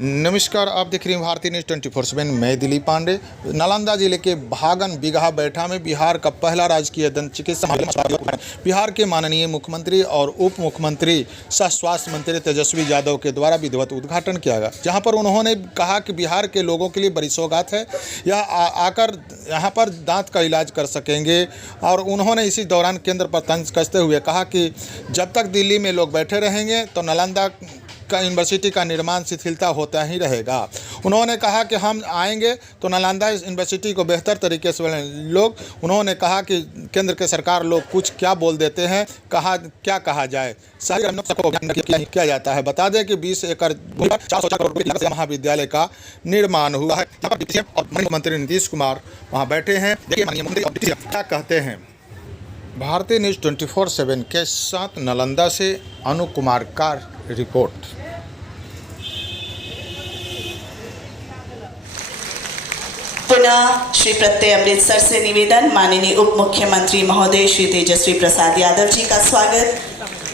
नमस्कार, आप देख रहे हैं भारतीय न्यूज़ 24/7। मैं दिलीप पांडे। नालंदा जिले के भागन बिगहा बैठा में बिहार का पहला राजकीय दंत चिकित्सा बिहार के माननीय मुख्यमंत्री और उप मुख्यमंत्री सह स्वास्थ्य मंत्री तेजस्वी यादव के द्वारा विधिवत उद्घाटन किया गया, जहां पर उन्होंने कहा कि बिहार के लोगों के लिए बड़ी सौगात है, यह आकर यहां पर दांत का इलाज कर सकेंगे। और उन्होंने इसी दौरान केंद्र पर तंज कसते हुए कहा कि जब तक दिल्ली में लोग बैठे रहेंगे तो नालंदा का यूनिवर्सिटी का निर्माण शिथिलता होता ही रहेगा। उन्होंने कहा कि हम आएंगे तो नालंदा यूनिवर्सिटी को बेहतर तरीके से लोग। उन्होंने कहा कि केंद्र के सरकार लोग कुछ क्या बोल देते हैं, क्या कहा जाए। किया जाता है। बता दें कि 20 एकड़ 400 करोड़ रुपये महाविद्यालय का निर्माण हुआ है। और मुख्यमंत्री नीतीश कुमार वहाँ बैठे हैं। देखिए माननीय मंत्री क्या कहते हैं। भारतीय न्यूज़ 24/7 के साथ नालंदा से अनु कुमार का रिपोर्ट। पुनः श्री प्रत्यय अमृतसर से निवेदन। माननीय उप मुख्यमंत्री महोदय श्री तेजस्वी प्रसाद यादव जी का स्वागत।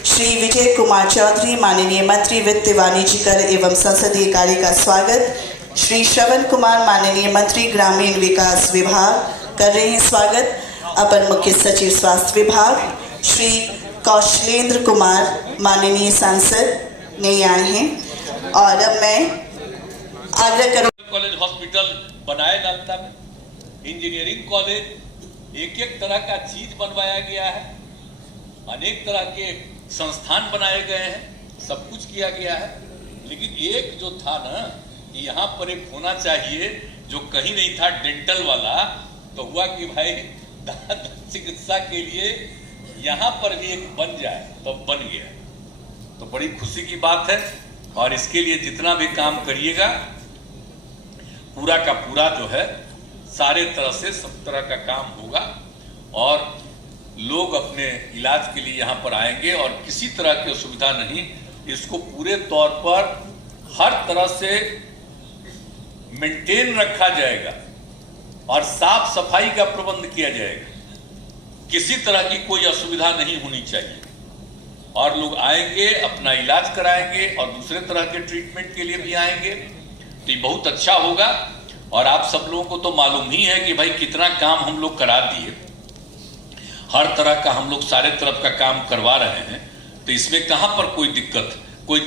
श्री विजय कुमार चौधरी माननीय मंत्री वित्त वाणिज्य कर एवं संसदीय कार्य का स्वागत। श्री श्रवण कुमार माननीय मंत्री ग्रामीण विकास विभाग कर रहे हैं स्वागत। अपर मुख्य सचिव स्वास्थ्य विभाग श्री कौशलेंद्र कुमार माननीय सांसद नहीं आए हैं। और अब मैं आग्रह करूँ कॉलेज हॉस्पिटल बनाए नालंदा में, इंजीनियरिंग कॉलेज, एक तरह का चीज बनवाया गया है, अनेक तरह के संस्थान बनाए गए हैं, सब कुछ किया गया है। लेकिन एक जो था ना कि यहाँ पर एक होना चाहिए जो कहीं नहीं था, डेंटल वाला, तो हुआ कि भाई दांत चिकित्सा के लिए यहाँ पर भी एक बन जाए, तो बन गया। तो बड़ी खुशी की बात है। और इसके लिए जितना भी काम करिएगा पूरा का पूरा जो है सारे तरह से सब तरह का काम होगा और लोग अपने इलाज के लिए यहाँ पर आएंगे और किसी तरह की असुविधा नहीं। इसको पूरे तौर पर हर तरह से मेंटेन रखा जाएगा और साफ सफाई का प्रबंध किया जाएगा। किसी तरह की कोई असुविधा नहीं होनी चाहिए और लोग आएंगे, अपना इलाज कराएंगे और दूसरे तरह के ट्रीटमेंट के लिए भी आएंगे। तो ये बहुत अच्छा होगा। और आप सब लोगों को तो मालूम ही है कि भाई कितना काम हम लोग करा दिए, हर तरह का हम लोग सारे तरफ का काम करवा रहे हैं। तो इसमें कहाँ पर कोई दिक्कत, कोई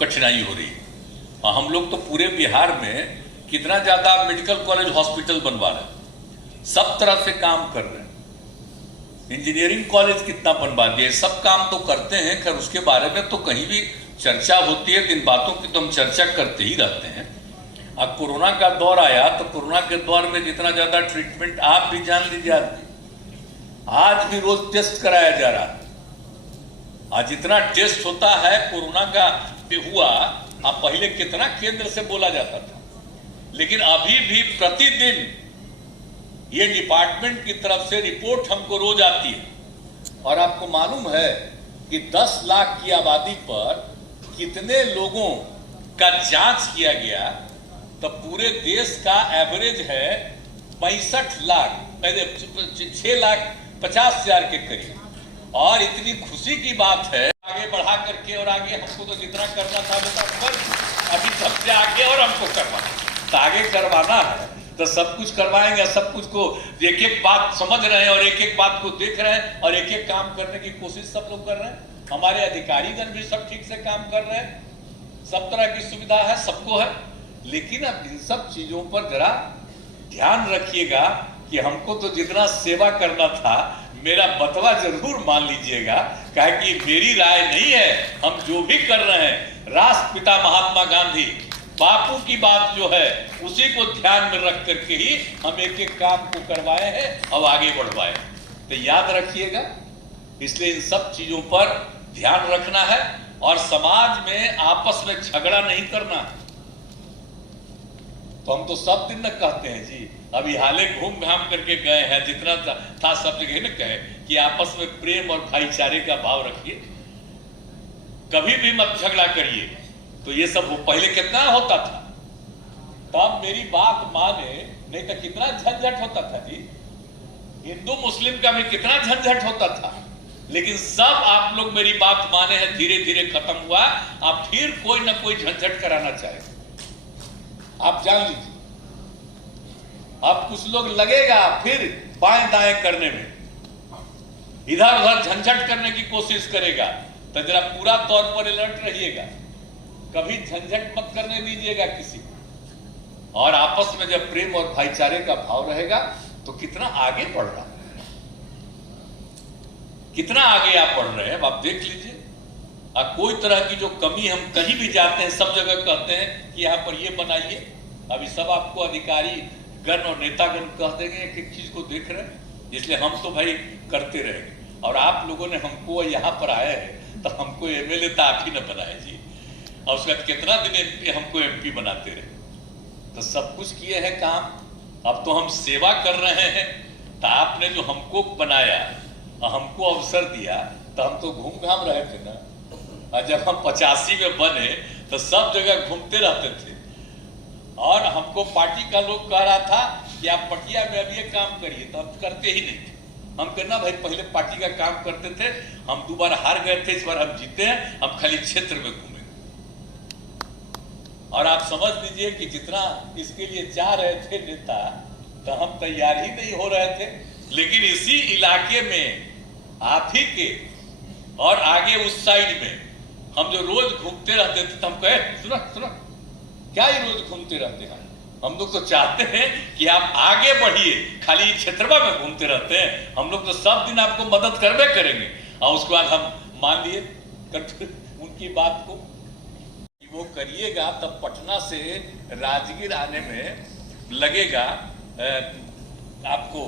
कठिनाई हो रही है। और हम लोग तो पूरे बिहार में कितना ज्यादा मेडिकल कॉलेज हॉस्पिटल बनवा रहे हैं, सब तरह से काम कर रहे हैं। इंजीनियरिंग कॉलेज कितना बनवा दिए, सब काम तो करते हैं। खैर उसके बारे में तो कहीं भी चर्चा होती है, इन बातों की तो हम चर्चा करते ही रहते हैं। अब कोरोना का दौर आया तो कोरोना के दौर में जितना ज्यादा ट्रीटमेंट, आप भी जान लीजिए, आज भी रोज टेस्ट कराया जा रहा है। आज जितना टेस्ट होता है कोरोना का भी हुआ, अब पहले कितना केंद्र से बोला जाता था, लेकिन अभी भी प्रतिदिन ये डिपार्टमेंट की तरफ से रिपोर्ट हमको रोज आती है। और आपको मालूम है कि 10 लाख की आबादी पर कितने लोगों का जांच किया गया, तो पूरे देश का एवरेज है 65 लाख, 6,50,000 के करीब। और इतनी खुशी की बात है, आगे बढ़ा करके और आगे हमको तो जितना करना था अभी सबसे आगे और हमको करवाना, तो आगे करवाना है तो सब कुछ करवाएंगे। सब कुछ को एक एक बात समझ रहे हैं और एक एक बात को देख रहे हैं और एक एक काम करने की कोशिश सब लोग कर रहे हैं। हमारे अधिकारीगण भी सब ठीक से काम कर रहे हैं, सब तरह की सुविधा है, सबको है। लेकिन अब इन सब चीजों पर जरा ध्यान रखिएगा कि हमको तो जितना सेवा करना था, मेरा बतवा जरूर मान लीजिएगा, कहे कि मेरी राय नहीं है। हम जो भी कर रहे हैं राष्ट्रपिता महात्मा गांधी बापू की बात जो है उसी को ध्यान में रख करके ही हम एक एक काम को करवाए हैं और आगे बढ़वाए। तो याद रखिएगा, इसलिए इन सब चीजों पर ध्यान रखना है और समाज में आपस में झगड़ा नहीं करना। तो हम तो सब दिन न कहते हैं जी, अभी हाले घूम घाम करके गए हैं, जितना था सब जगह न कहे कि आपस में प्रेम और भाईचारे का भाव रखिए, कभी भी मत झगड़ा करिए। तो ये सब पहले कितना होता था, तब मेरी बात माने, नहीं तो कितना झंझट होता था जी। हिंदू मुस्लिम का भी कितना झंझट होता था। लेकिन सब आप लोग मेरी बात माने हैं, धीरे धीरे खत्म हुआ। आप फिर कोई ना कोई झंझट कराना चाहे आप जान लीजिए। अब कुछ लोग लगेगा फिर बाएं दाएं करने में, इधर उधर झंझट करने की कोशिश करेगा, तो जरा पूरा तौर पर अलर्ट रहिएगा, कभी झंझट मत करने दीजिएगा किसी को। और आपस में जब प्रेम और भाईचारे का भाव रहेगा तो कितना आगे बढ़ रहा है, कितना आगे आप बढ़ रहे हैं, आप देख लीजिए। कोई तरह की जो कमी, हम कहीं भी जाते हैं सब जगह कहते हैं कि यहाँ पर ये बनाइए, अभी सब आपको अधिकारी गण और नेतागण कह देंगे कि चीज को देख रहे हैं, इसलिए हम तो भाई करते रहेंगे। और आप लोगों ने हमको यहाँ पर आए हैं तो हमको एमएलए तो आप ही न बनाए जी, और उसके बाद कितना दिन एमपी हमको एमपी बनाते रहे, तो सब कुछ किए हैं काम। अब तो हम सेवा कर रहे हैं, तो आपने जो हमको बनाया, हमको अवसर दिया, तो हम तो घूम घाम रहे थे ना। और जब हम 85 में बने तो सब जगह घूमते रहते थे, और हमको पार्टी का लोग कह रहा था कि आप पटिया में अब ये काम करिए, तो हम करते ही नहीं थे। हम कहना भाई पहले पार्टी का काम करते थे, हम 2 बार हार गए थे, इस बार हम जीते हैं, हम खाली क्षेत्र में घूमेंगे। और आप समझ लीजिए कि जितना इसके लिए चाह रहे थे नेता, तो हम तैयार ही नहीं हो रहे थे। लेकिन इसी इलाके में आप ही के और आगे उस साइड में हम जो रोज घूमते रहते थे, तो हम कहे सुनो सुनो, क्या ये रोज घूमते रहते हैं, हम लोग तो चाहते हैं कि आप आगे बढ़िए, खाली क्षेत्र में घूमते रहते हैं, हम लोग तो सब दिन आपको मदद करबे करेंगे। और उसके बाद हम मान लिए उनकी बात को, वो करिएगा तब पटना से राजगीर आने में लगेगा आपको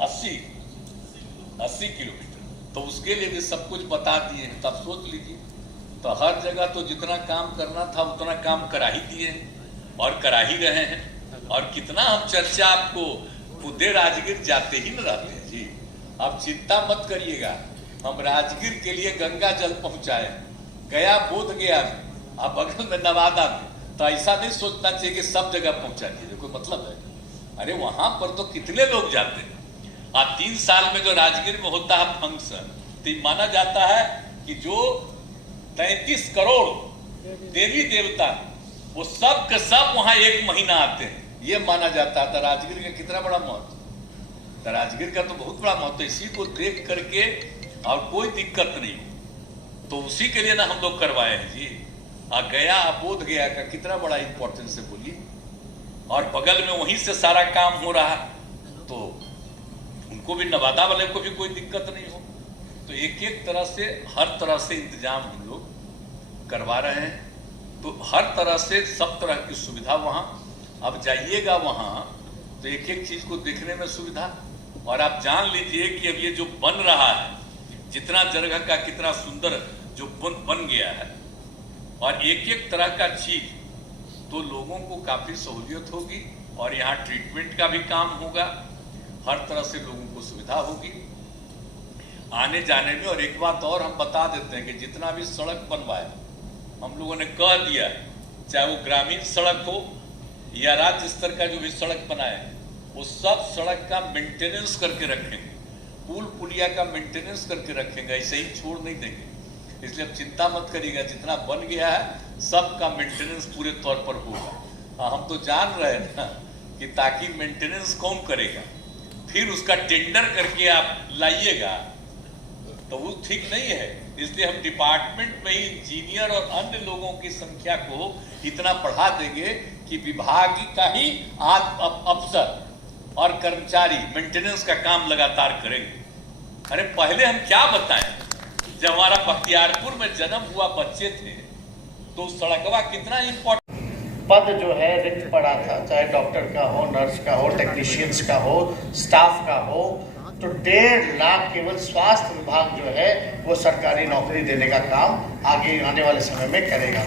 80 किलोमीटर। तो उसके लिए भी सब कुछ बता दिए, तब सोच लीजिए। तो हर जगह तो जितना काम करना था उतना काम करा ही दिए और करा ही रहे हैं। और कितना हम चर्चा आपको खुदे राजगीर जाते ही न रहते हैं जी। आप चिंता मत करिएगा, हम राजगीर के लिए गंगा जल पहुंचाए, गया बोध गया में, आप बगल में नवादा में। तो ऐसा नहीं सोचना चाहिए कि सब जगह पहुंचा दीजिए, कोई मतलब है? अरे वहां पर तो कितने लोग जाते हैं। 3 साल में जो राजगीर में होता है फंक्शन, तो माना जाता है कि जो 33 करोड़ देवी देवता, वो सब के सब वहां 1 महीना आते हैं, ये माना जाता है। तो राजगीर का कितना बड़ा महत्व, तो राजगीर का तो बहुत बड़ा महत्व। इसी को देख करके और कोई दिक्कत नहीं, तो उसी के लिए ना हम लोग करवाए हैं जी। गया बोध गया का कितना बड़ा इंपॉर्टेंस है बोलिए, और बगल में वहीं से सारा काम हो रहा, तो उनको भी, नवादा वाले को भी कोई दिक्कत नहीं हो। तो एक एक तरह से, हर तरह से इंतजाम हम लोग करवा रहे हैं। तो हर तरह से सब तरह की सुविधा वहाँ, अब जाइएगा वहाँ तो एक एक चीज को देखने में सुविधा। और आप जान लीजिए कि अब ये जो बन रहा है, जितना जगह का कितना सुंदर जो बन गया है, और एक एक तरह का चीज, तो लोगों को काफी सहूलियत होगी। और यहाँ ट्रीटमेंट का भी काम होगा, हर तरह से लोगों को सुविधा होगी आने जाने में। और एक बात और हम बता देते हैं कि जितना भी सड़क बनवाए, हम लोगों ने कह दिया, चाहे वो ग्रामीण सड़क हो या राज्य स्तर का जो भी सड़क बनाए, वो सब सड़क का मेंटेनेंस करके रखेंगे, पुल पुलिया का मेंटेनेंस करके रखेंगे, ऐसे ही छोड़ नहीं देंगे। इसलिए अब चिंता मत करिएगा, जितना बन गया है सबका मेंटेनेंस पूरे तौर पर होगा। हम तो जान रहे हैं ना कि ताकि मेंटेनेंस कौन करेगा, फिर उसका टेंडर करके आप लाइएगा, तो वो ठीक नहीं है। इसलिए हम डिपार्टमेंट में ही इंजीनियर और अन्य लोगों की संख्या को इतना बढ़ा देंगे कि विभाग का ही अफसर और कर्मचारी मेंटेनेंस का काम लगातार करेंगे। अरे पहले हम क्या बताएं, जब हमारा बख्तियारपुर में जन्म हुआ बच्चे थे, तो सड़कवा कितना इम्पोर्टेंट पद जो है रिक्त पड़ा था, चाहे डॉक्टर का हो, नर्स का हो, टेक्नीशियंस का हो, स्टाफ का हो, तो 1.5 लाख केवल स्वास्थ्य विभाग जो है वो सरकारी नौकरी देने का काम आगे आने वाले समय में करेगा।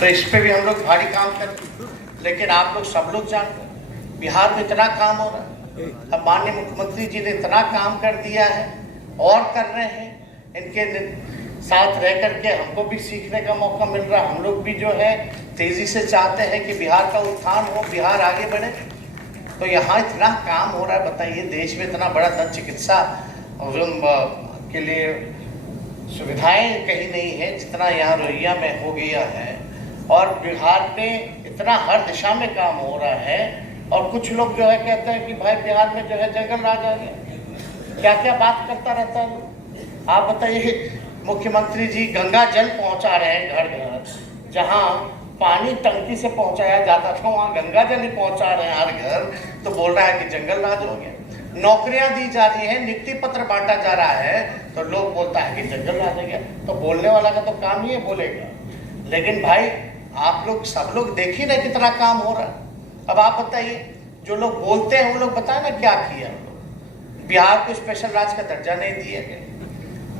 तो इस पे भी हम लोग भारी काम करें। लेकिन आप लोग सब लोग जानते हैं बिहार में इतना काम हो रहा है, अब माननीय मुख्यमंत्री जी ने इतना काम कर दिया है और कर रहे हैं। इनके साथ रह करके हमको भी सीखने का मौका मिल रहा है। हम लोग भी जो है तेजी से चाहते हैं कि बिहार का उत्थान हो, बिहार आगे बढ़े। तो यहाँ इतना काम हो रहा है, बताइए देश में इतना बड़ा दंत चिकित्सा के लिए सुविधाएं कहीं नहीं है जितना यहाँ रोहिया में हो गया है। और बिहार में इतना हर दिशा में काम हो रहा है, और कुछ लोग जो है कहते हैं कि भाई बिहार में जो है जंगल राज आ गया, क्या क्या बात करता रहता है। आप बताइए, मुख्यमंत्री जी गंगा जल पहुंचा रहे हैं घर घर, जहां पानी टंकी से पहुंचाया जाता था वहां गंगा जल ही पहुंचा रहे हैं हर घर, तो बोल रहा है कि जंगल राज हो गया। नौकरियां दी जा रही हैं, नियुक्ति पत्र बांटा जा रहा है, तो लोग बोलता है कि जंगल राज हो गया। तो बोलने वाला का तो काम ही है बोलेगा, लेकिन भाई आप लोग सब लोग देख ही रहे कितना काम हो रहा है। अब आप बताइए, जो लोग बोलते हैं वो लोग बताए ना क्या किया। बिहार को स्पेशल राज्य का दर्जा नहीं दिया गया,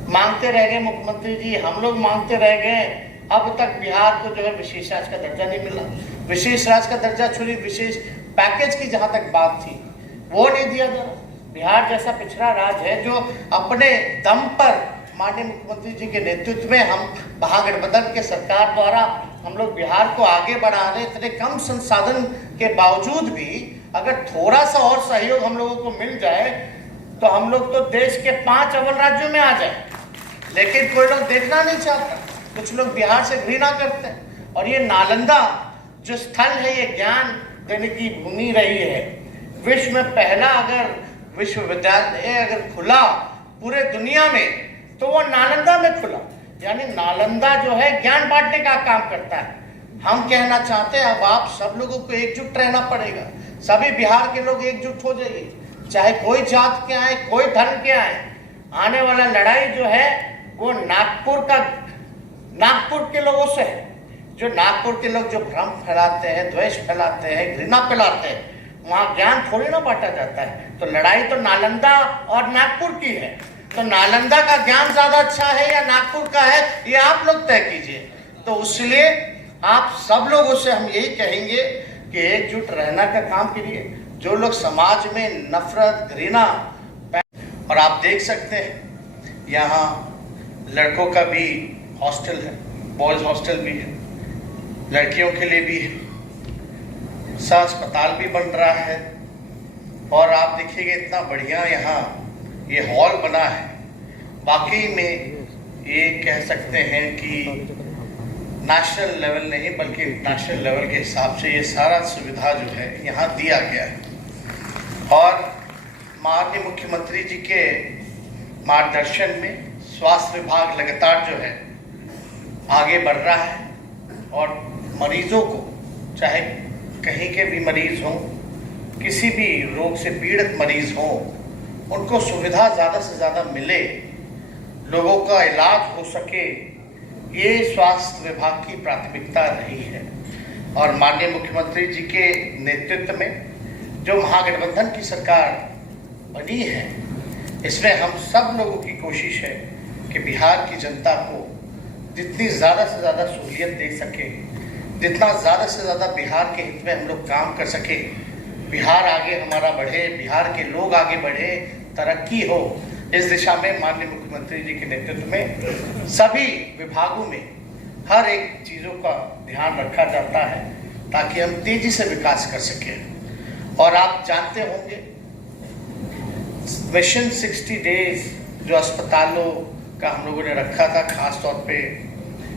मांगते रह गए मुख्यमंत्री जी, हम लोग मांगते रह गए, अब तक बिहार को जो है विशेष राज्य का दर्जा नहीं मिला। विशेष राज्य का दर्जा छोड़ी, विशेष पैकेज की जहां तक बात थी वो नहीं दिया जा रहा। बिहार जैसा पिछड़ा राज्य है जो अपने दम पर माननीय मुख्यमंत्री जी के नेतृत्व में हम महागठबंधन के सरकार द्वारा हम लोग बिहार को आगे बढ़ा रहे, इतने कम संसाधन के बावजूद भी अगर थोड़ा सा और सहयोग हम लोगों को मिल जाए तो हम लोग तो देश के 5 अव्वल राज्यों में आ जाए। लेकिन कोई लोग देखना नहीं चाहता, कुछ लोग बिहार से घृणा करते हैं। और ये नालंदा जो स्थल है, ये ज्ञान देने की भूमि रही है। विश्व में पहला अगर विश्वविद्यालय अगर खुला पूरे दुनिया में तो वो नालंदा में खुला, यानी नालंदा जो है ज्ञान बांटने का काम करता है। हम कहना चाहते हैं अब आप सब लोगों को एकजुट रहना पड़ेगा, सभी बिहार के लोग एकजुट हो जाइए, चाहे कोई जात के आए, कोई धर्म के आए। आने वाला लड़ाई जो है वो नागपुर के लोगों से है। जो नागपुर के लोग जो भ्रम फैलाते हैं, द्वेष फैलाते हैं, घृणा फैलाते हैं, वहां ज्ञान थोड़ी ना बांटा जाता है। तो लड़ाई तो नालंदा और नागपुर की है, तो नालंदा का ज्ञान ज्यादा अच्छा है या नागपुर का है, ये आप लोग तय कीजिए। तो इसलिए आप सब लोगों से हम यही कहेंगे कि एकजुट रहना का काम कीजिए। जो लोग समाज में नफरत, घृणा, और आप देख सकते हैं यहाँ लड़कों का भी हॉस्टल है, बॉयज हॉस्टल भी है, लड़कियों के लिए भी है, अस्पताल भी बन रहा है। और आप देखिएगा इतना बढ़िया यहाँ ये हॉल बना है, वाकई में ये कह सकते हैं कि नेशनल लेवल नहीं बल्कि इंटरनेशनल लेवल के हिसाब से ये सारा सुविधा जो है यहाँ दिया गया है। और माननीय मुख्यमंत्री जी के मार्गदर्शन में स्वास्थ्य विभाग लगातार जो है आगे बढ़ रहा है, और मरीजों को, चाहे कहीं के भी मरीज हों, किसी भी रोग से पीड़ित मरीज हों, उनको सुविधा ज़्यादा से ज़्यादा मिले, लोगों का इलाज हो सके, ये स्वास्थ्य विभाग की प्राथमिकता रही है। और माननीय मुख्यमंत्री जी के नेतृत्व में जो महागठबंधन की सरकार बनी है, इसमें हम सब लोगों की कोशिश है कि बिहार की जनता को जितनी ज़्यादा से ज़्यादा सहूलियत दे सके, जितना ज़्यादा से ज़्यादा बिहार के हित में हम लोग काम कर सके, बिहार आगे हमारा बढ़े, बिहार के लोग आगे बढ़े, तरक्की हो, इस दिशा में माननीय मुख्यमंत्री जी के नेतृत्व में सभी विभागों में हर एक चीज़ों का ध्यान रखा जाता है ताकि हम तेजी से विकास कर सकें। और आप जानते होंगे मिशन 60 डेज जो अस्पतालों का हम लोगों ने रखा था, खास तौर पे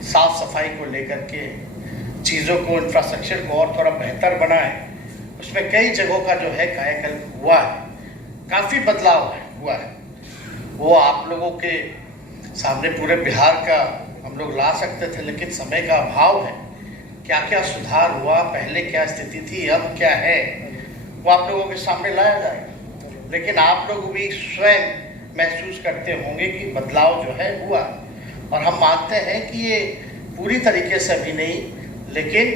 साफ सफाई को लेकर के, चीज़ों को, इंफ्रास्ट्रक्चर को और थोड़ा बेहतर बनाए, उसमें कई जगहों का जो है कायाकल्प हुआ है, काफ़ी बदलाव हुआ है। वो आप लोगों के सामने पूरे बिहार का हम लोग ला सकते थे, लेकिन समय का अभाव है। क्या क्या सुधार हुआ, पहले क्या स्थिति थी, अब क्या है, वो आप लोगों के सामने लाया जाएगा। लेकिन आप लोग भी स्वयं महसूस करते होंगे कि बदलाव जो है हुआ, और हम मानते हैं कि ये पूरी तरीके से अभी नहीं, लेकिन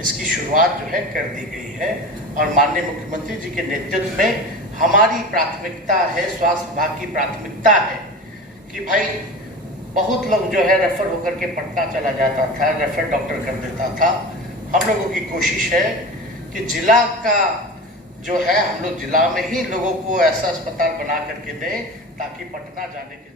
इसकी शुरुआत जो है कर दी गई है। और माननीय मुख्यमंत्री जी के नेतृत्व में हमारी प्राथमिकता है, स्वास्थ्य विभाग की प्राथमिकता है कि भाई बहुत लोग जो है रेफर होकर के पटना चला जाता था, रेफर डॉक्टर कर देता था। हम लोगों की कोशिश है कि जिला का जो है हम लोग जिला में ही लोगों को ऐसा अस्पताल बना करके दें ताकि पटना जाने के